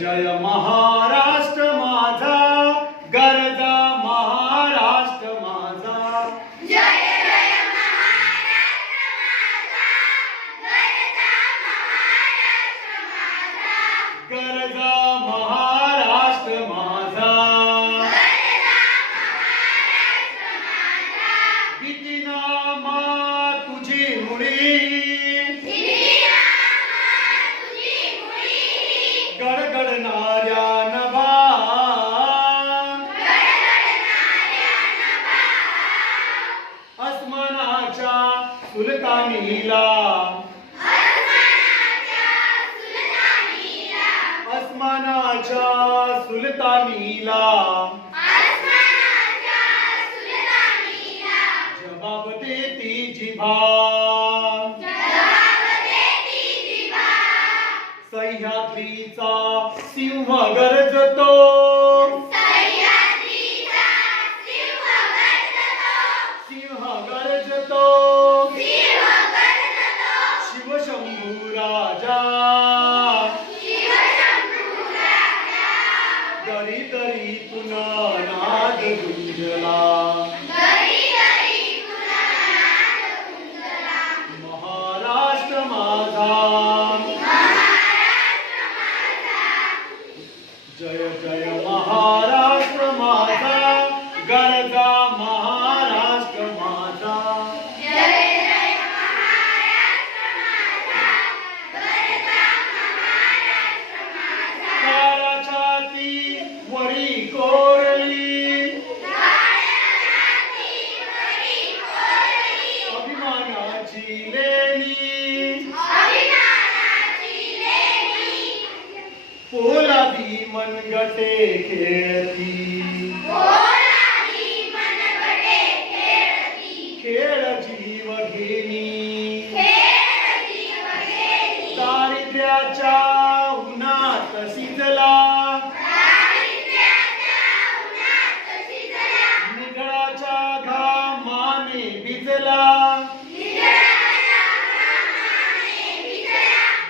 जय महाराष्ट्र माझा गरजा महाराष्ट्र माझा. गरजा महाराष्ट्र माझा किती नामा तुझी मुळी? गडगडणाऱ्या सुलतानीला अस्मानाच्या सुलतानीला जबाब देती जिभा। सह्याद्रीचा सिंह गरजतो। दरी दरी पुन्हा नाद गुंजला. मनगटे खेळती. खेळ जीव घेणी. दारिद्र्याच्या उन्हात शिजला. निगळाच्या घामाने भिजला.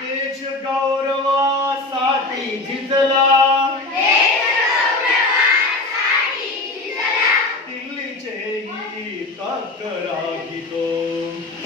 देश गौरवासाठी झिजला. दिल्लीचे ही